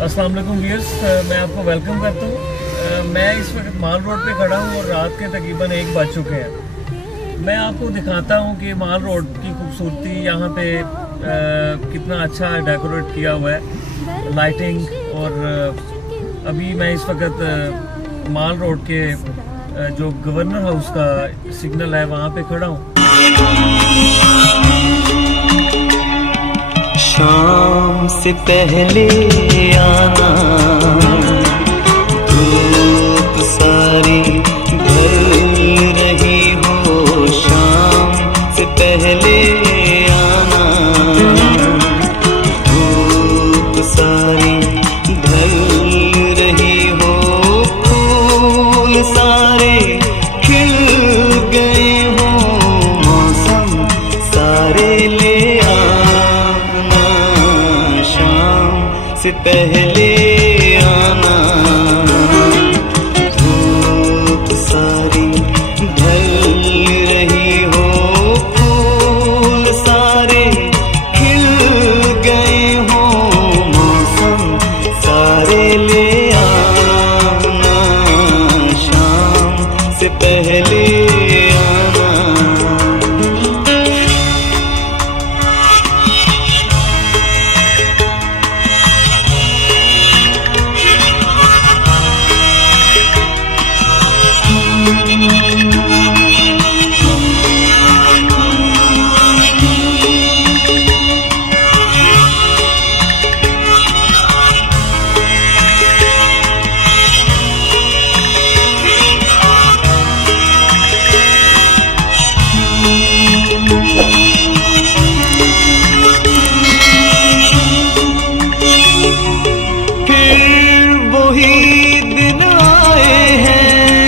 अस्सलाम वालेकुम व्यूअर्स, मैं आपको वेलकम करता हूँ। मैं इस वक्त माल रोड पे खड़ा हूँ और रात के तकरीबन 1 बज चुके हैं। मैं आपको दिखाता हूँ कि माल रोड की खूबसूरती यहाँ पे कितना अच्छा डेकोरेट किया हुआ है, लाइटिंग। और अभी मैं इस वक्त माल रोड के जो गवर्नर हाउस का सिग्नल है वहाँ पे खड़ा हूँ। शाम से पहले आना, धूप सारी ढल रही हो। शाम से पहले आना, धूप सारी ढल रही हो। फूल सारे खिल गए हो, मौसम सारे ले से पहले आना। धूप सारी ढल रही हो, फूल सारे खिल गए हो, मौसम सारे ले आना। शाम से पहले आना।